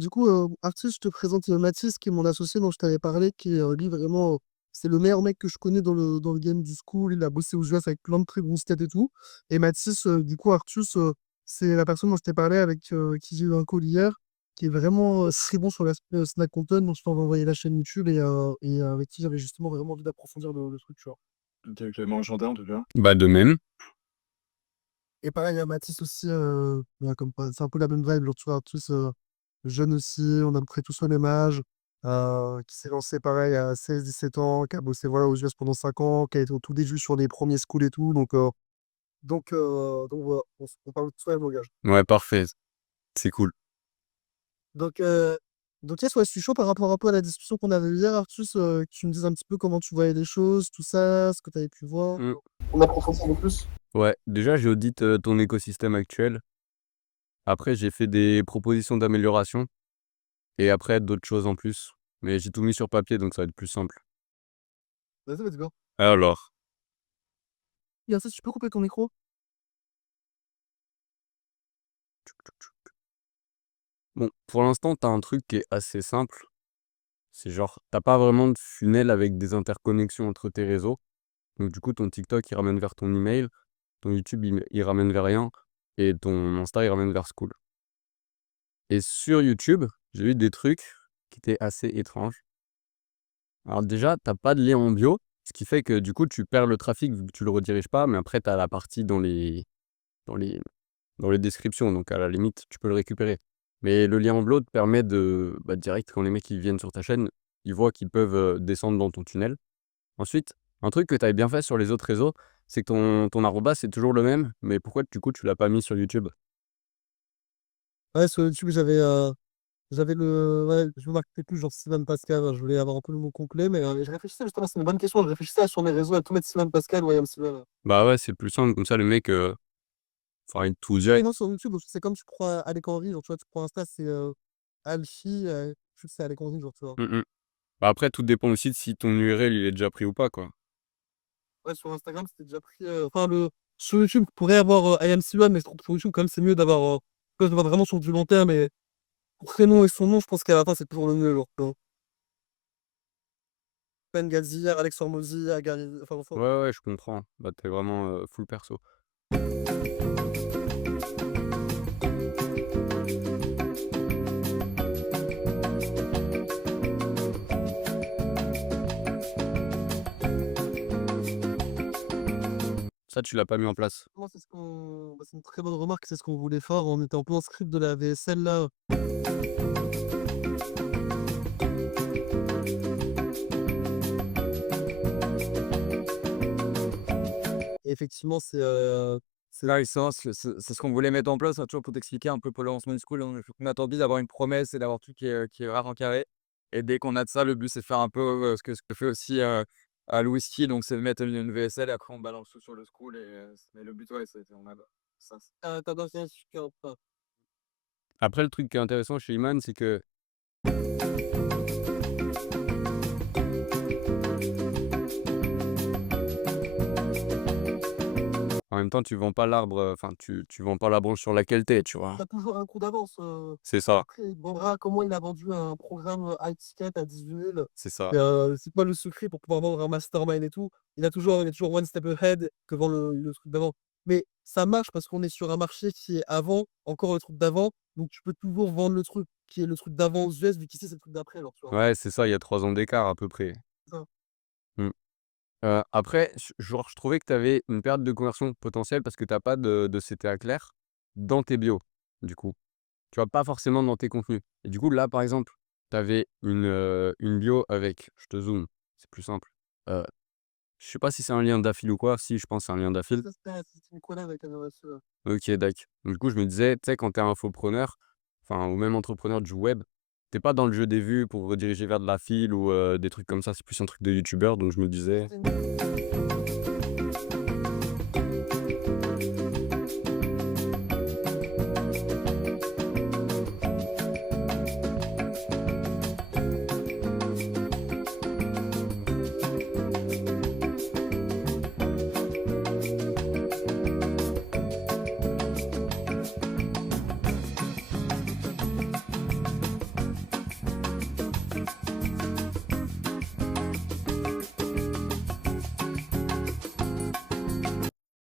Du coup, Arthur, je te présente, Mathis qui est mon associé dont je t'avais parlé, qui est, lui vraiment, c'est le meilleur mec que je connais dans le game du school. Il a bossé aux US avec plein de très grosses têtes et tout. Et Mathis, du coup, Arthus, c'est la personne dont je t'ai parlé avec, qui j'ai eu un call hier, qui est vraiment, très bon sur l'aspect, snack content. Donc je t'envoie envoyer la chaîne YouTube et avec qui j'avais justement vraiment envie d'approfondir le truc, tu vois? OK, OK. Bon, enchanté en tout cas. Bah, de même. Et pareil, Mathis aussi, ouais, comme pas c'est un peu la même vibe, genre, tu vois, tous, jeunes aussi, on a à peu près tous le même âge, qui s'est lancé pareil à 16 17 ans, qui a bossé, voilà, aux US pendant 5 ans, qui a été au tout début sur les premiers schools et tout, donc voilà, on parle tous le même langage. Ouais, parfait. C'est cool. Donc yes, ouais, je suis chaud par rapport un peu à la discussion qu'on avait hier, Artus, que tu me dises un petit peu comment tu voyais les choses, tout ça, ce que tu avais pu voir. Mmh. On approfondit un peu plus. Ouais, déjà, j'audite, ton écosystème actuel. Après, j'ai fait des propositions d'amélioration et après d'autres choses en plus. Mais j'ai tout mis sur papier, donc ça va être plus simple. Vas-y go. Alors, Artus, tu peux couper ton micro? bon, pour l'instant, tu as un truc qui est assez simple. C'est genre, tu pas vraiment de funnel avec des interconnexions entre tes réseaux. Donc du coup, ton TikTok, il ramène vers ton email, ton YouTube, il ramène vers rien et ton Insta, il ramène vers School. Et sur YouTube, j'ai vu des trucs qui étaient assez étranges. Alors déjà, t'as pas de lien en bio, ce qui fait que du coup, tu perds le trafic vu que tu le rediriges pas, mais après, tu as la partie dans les dans les descriptions, donc à la limite, tu peux le récupérer. Mais le lien en bio te permet de, bah, direct quand les mecs ils viennent sur ta chaîne, ils voient qu'ils peuvent, descendre dans ton tunnel. Ensuite, un truc que tu avais bien fait sur les autres réseaux, c'est que ton arroba, c'est toujours le même, mais pourquoi du coup, tu l'as pas mis sur YouTube? Ouais, sur YouTube, j'avais le ouais, je me marquais plus genre Steven Pascal, je voulais avoir un peu le mot complet, mais je réfléchissais justement, c'est une bonne question, je réfléchissais sur mes réseaux à tout mettre Steven Pascal, William Steven. Bah, ouais, c'est plus simple comme ça le mec, enfin, il tout Oui, direct. non, sur YouTube, c'est comme tu prends Alec Henry, genre, tu vois, tu prends Insta, c'est, Alfie, je sais que c'est Alec Henry, genre, tu vois? Mmh mh. Bah, après tout dépend aussi de si ton URL il est déjà pris ou pas, quoi. Ouais, sur Instagram, c'était déjà pris, enfin le sur YouTube, tu pourrais avoir, I am Steven, mais je trouve que sur YouTube, quand même, c'est mieux d'avoir, quand je vois vraiment sur du long terme et son prénom et son nom, je pense qu'à la fin, c'est toujours le mieux, genre, tu vois? Ben Gazière, Alex Hormozy, Gary enfin, Ouais, ouais, je comprends. Bah, tu vraiment, full perso. Ça, tu l'as pas mis en place? moi, c'est ce qu'on bah, c'est une très bonne remarque, c'est ce qu'on voulait faire. On était en plein script de la VSL là. Et effectivement, c'est Là, ça, c'est ce qu'on voulait mettre en place, hein, tu vois, pour t'expliquer un peu pour le lancement du school, on a envie d'avoir une promesse et d'avoir tout qui est rare en carré. Et dès qu'on a de ça, le but, c'est de faire un peu ce que fait aussi à Louis Ski, donc c'est de mettre une VSL et après on balance tout sur le school. Mais le but, ouais, on a ça. tu dans un super pas. Après le truc qui est intéressant chez Iman, c'est que en même temps, tu vends pas l'arbre, enfin tu vends pas la branche sur laquelle tu es, tu vois? Tu toujours un coup d'avance, C'est ça, après il vendra comment il a vendu un programme, high ticket à 18 000. c'est ça. Et c'est quoi le secret pour pouvoir vendre un mastermind et tout? Il est toujours one step ahead que vend le truc d'avant. Mais ça marche parce qu'on est sur un marché qui est avant, encore le truc d'avant, donc tu peux toujours vendre le truc qui est le truc d'avant aux US vu qu'ici c'est le truc d'après, genre, tu vois? Ouais, c'est ça, il y a 3 ans d'écart à peu près. C'est ça. Mmh. Après, je trouvais que tu avais une perte de conversion potentielle parce que tu as pas de CTA clair dans tes bios, du coup. Tu vois? Pas forcément dans tes contenus et du coup, là, par exemple, tu avais une bio avec je te zoome, c'est plus simple. Heu, je sais pas si c'est un lien d'affil ou quoi. Si, je pense que c'est un lien d'affil. Ça c'était une collab avec un RSE. OK, dac. Du coup, je me disais, tu sais, quand tu es infopreneur, enfin, ou même entrepreneur du web, tu pas dans le jeu des vues pour rediriger vers de la file ou des trucs comme ça. C'est plus un truc de youtubeur, donc je me disais C'était une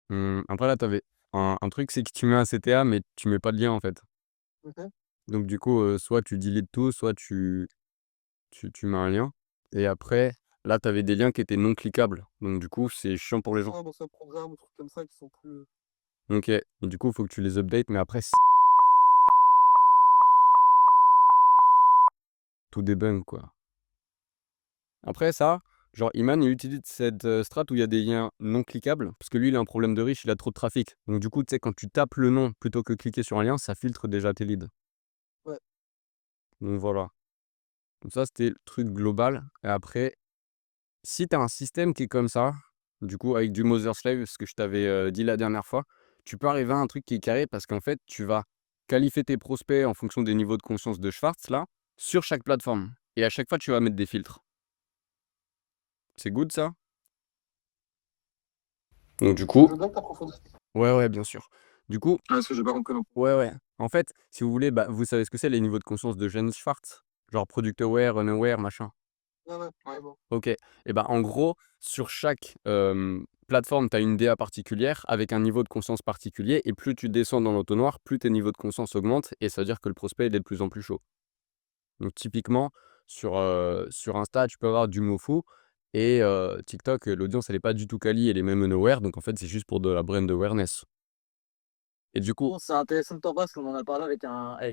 Après là, t'avais un truc, c'est que tu mets un CTA, mais tu mets pas de lien, en fait. OK. Donc du coup, soit tu deletes tout, soit tu mets un lien et après, là, t'avais des liens qui étaient non cliquables. Donc du coup, c'est chiant pour les gens. Ça, dans un programme ou trucs comme ça qui sont plus OK et du coup, il faut que tu les updates, mais après, tout débug, quoi. Après ça, genre Iman, il utilise cette, strat où il y a des liens non cliquables, parce que lui, il a un problème de riche, il a trop de trafic. Donc du coup, tu sais, quand tu tapes le nom plutôt que cliquer sur un lien, ça filtre déjà tes leads. ouais. Donc voilà. Donc ça, c'était le truc global et après, si tu as un système qui est comme ça, du coup, avec du Mother Slave, ce que je t'avais, dit la dernière fois, tu peux arriver à un truc qui est carré parce qu'en fait, tu vas qualifier tes prospects en fonction des niveaux de conscience de Schwartz là, sur chaque plateforme et à chaque fois, tu vas mettre des filtres. C'est good ça? Donc du Je coup veux bien que tu ouais, ouais, bien sûr. Du coup parce que j'ai pas compris non plus. ouais, ouais, en fait, si vous voulez, bah, vous savez ce que c'est les niveaux de conscience de Jens Schwartz? Genre product aware, unaware, machin? Ouais, ouais, ouais, bon. OK et ben, en gros, sur chaque, plateforme, tu as une DA particulière avec un niveau de conscience particulier et plus tu descends dans l'entonnoir, plus tes niveaux de conscience augmentent et ça veut dire que le prospect, il est de plus en plus chaud. Donc typiquement, sur Insta, tu peux avoir du MoFu et TikTok, l'audience, elle est pas du tout quali, elle est même unaware, donc en fait, c'est juste pour de la brand awareness et du coup Bon, c'est intéressant de t'en parler parce qu'on en a parlé avec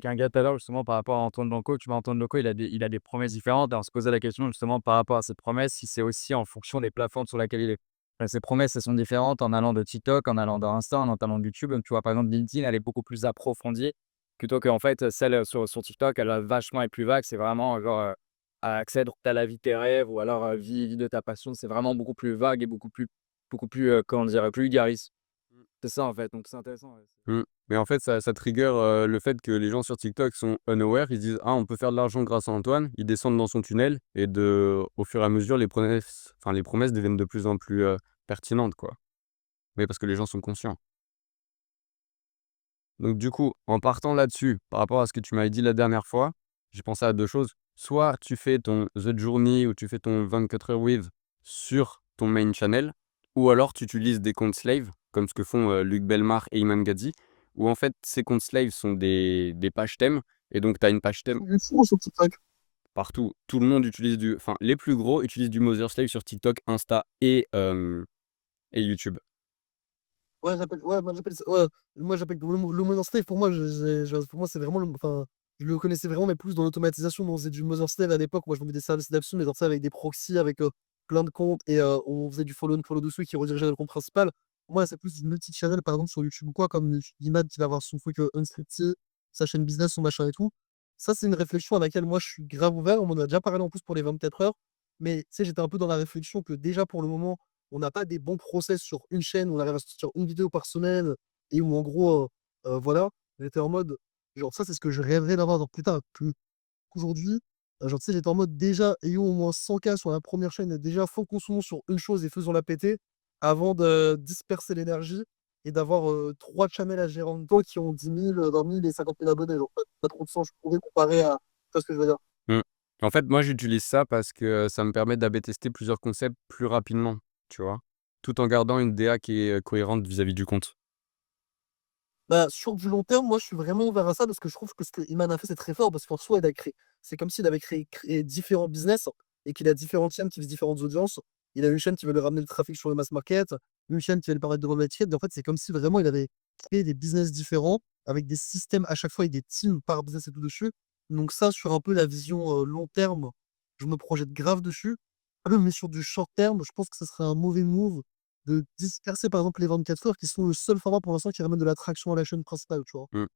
un gars tout à l'heure justement par rapport à Antoine Blanco. Tu vois, Antoine Blanco, il a des promesses différentes et on se posait la question justement par rapport à cette promesse, si c'est aussi en fonction des plateformes sur lesquelles il est. Ses promesses, elles sont différentes en allant de TikTok, en allant d'Insta, en allant de YouTube. Donc, tu vois, par exemple, LinkedIn, elle est beaucoup plus approfondie plutôt qu'en fait, celle sur TikTok, elle va vachement être plus vague. C'est vraiment genre accède à la vie de tes rêves ou alors vie de ta passion. C'est vraiment beaucoup plus vague et beaucoup plus, comment dire, plus vulgariste. C'est ça en fait, donc c'est intéressant. Ouais. mmh, mais en fait, ça trigger, le fait que les gens sur TikTok sont unaware. Ils disent: «Ah, on peut faire de l'argent grâce à Antoine». Ils descendent dans son tunnel et au fur et à mesure, les promesses deviennent de plus en plus, pertinentes, quoi. Mais parce que les gens sont conscients. Donc du coup, en partant là-dessus, par rapport à ce que tu m'avais dit la dernière fois, j'ai pensé à 2 choses. Soit tu fais ton The Journey ou tu fais ton 24 heures with sur ton main channel, ou alors tu utilises des comptes slave, comme ce que font, Luc Bellemare et Iman Gadzhi, où en fait ces comptes slave sont des pages thèmes et donc tu as une page thème Du fou sur TikTok. partout. Tout le monde utilise les plus gros utilisent du Mother Slave sur TikTok, Insta et YouTube. Ouais, moi j'appelle ça ouais, moi j'appelle le Mother Slave pour moi, pour moi c'est vraiment le enfin, je le connaissais vraiment, mais plus dans l'automatisation, où on faisait du Mother Slave à l'époque. Moi je vendais des services d'absolu, mais dans ça avec des proxys, avec, plein de comptes et on faisait du follow and follow dessus qui redirigeait vers le compte principal. Moi, c'est plus du multi-channel, par exemple sur YouTube ou quoi, comme Imad qui va avoir son truc, Unscripted, sa chaîne business, son machin et tout. Ça, c'est une réflexion à laquelle moi je suis grave ouvert. On m'en a déjà parlé en plus pour les 24 heures, mais tu sais, j'étais un peu dans la réflexion que déjà pour le moment on n'a pas des bons process sur une chaîne où on arrive à sortir une vidéo par semaine et où en gros, voilà, j'étais en mode, genre ça c'est ce que je rêverais d'avoir dans plus tard, plus qu'aujourd'hui, genre tu sais, j'étais en mode déjà ayons au moins 100K sur la première chaîne et déjà consommer sur une chose et faisons-la péter avant de disperser l'énergie et d'avoir 3 channels à gérer en même temps qui ont 10 000, 20 000 et 50 000 abonnés. Genre, pas trop de sens, je pourrais comparer à, tu vois ce que je veux dire? Mmh. En fait, moi, j'utilise ça parce que ça me permet d'AB tester plusieurs concepts plus rapidement, tu vois? Tout en gardant une DA qui est, cohérente vis-à-vis du compte. Bah, sur du long terme, moi, je suis vraiment ouvert à ça parce que je trouve que ce que Iman a fait, c'est très fort parce qu'en soi, il a créé c'est comme s'il avait créé différents business et qu'il a différentes chaînes qui visent différentes audiences. Il a une chaîne qui veut lui ramener le trafic sur le mass market, une chaîne qui va lui permettre de revendre l'étiquette. En fait, c'est comme si vraiment il avait créé des business différents avec des systèmes à chaque fois et des teams par business et tout dessus. Donc ça, sur un peu la vision, long terme, je me projette grave dessus. Mais sur du short terme, je pense que ce serait un mauvais move de disperser par exemple les 24 heures qui sont le seul format pour l'instant qui ramène de l'attraction à la chaîne principale, tu vois? Mmh.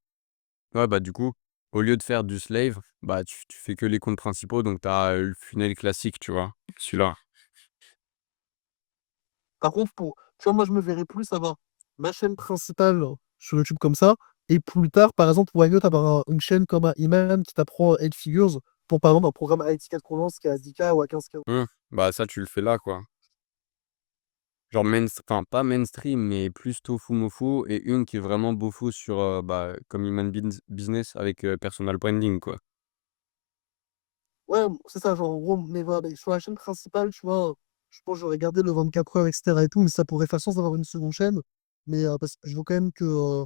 Ouais, bah, du coup, au lieu de faire du slave, bah, tu fais que les comptes principaux, donc tu as, le funnel classique, tu vois? Celui-là. Par contre, tu vois, moi je me verrais plus avoir ma chaîne principale sur YouTube comme ça et plus tard, par exemple, why not avoir une chaîne comme un Iman qui t'apprend 8 figures pour par exemple un programme à étiquette qu'on lance qui est à 10K ou à 15K. Mmh. Bah, ça, tu le fais là, quoi. Genre pas mainstream, mais plus tofu mofu et une qui est vraiment bofu sur, bah, comme Human Business avec, personal branding, quoi. Ouais, c'est ça, genre en gros, mais voilà, mais sur la chaîne principale, tu vois, je pense que j'aurais gardé le 24 heures et cetera et tout, mais ça pourrait faire sens d'avoir une seconde chaîne. mais parce que je veux quand même que,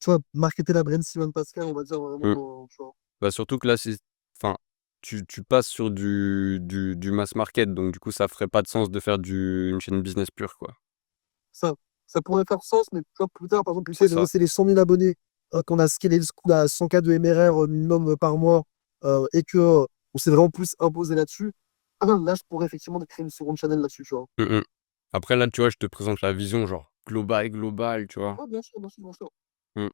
tu vois, marketer la brand Simon Pascal, on va dire Mmh. vraiment, tu vois? Bah, surtout que là, c'est enfin, tu passes sur du mass market, donc du coup, ça ferait pas de sens de faire une chaîne business pure, quoi. Ça ça pourrait faire sens, mais tu vois, plus tard, par exemple, C'est essayer de ça. rester les 100 000 abonnés, qu'on a scalé le school à 100 K de MRR, minimum, par mois, et que, on s'est vraiment plus imposé là-dessus. Là, je pourrais effectivement créer une seconde channel là-dessus, tu vois? Mmh mh. Après là, tu vois, je te présente la vision genre globale, tu vois? Ouais, bien sûr, bien sûr, bien sûr. Mmh.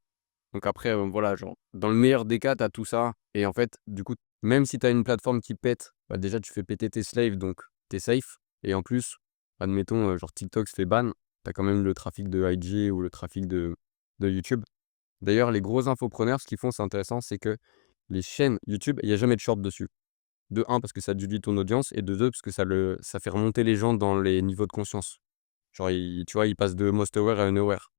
Donc après, voilà, genre, dans le meilleur des cas, tu as tout ça et en fait, du coup, même si tu as une plateforme qui pète, bah, déjà, tu fais péter tes slaves, donc tu es safe et en plus, admettons, genre TikTok se fait ban, tu as quand même le trafic de IG ou le trafic de YouTube. D'ailleurs, les gros infopreneurs, ce qu'ils font, c'est intéressant, c'est que les chaînes YouTube, il y a jamais de short dessus. De un parce que ça dilue ton audience et de 2 parce que ça fait remonter les gens dans les niveaux de conscience. Genre, tu vois, ils passent de most aware à unaware.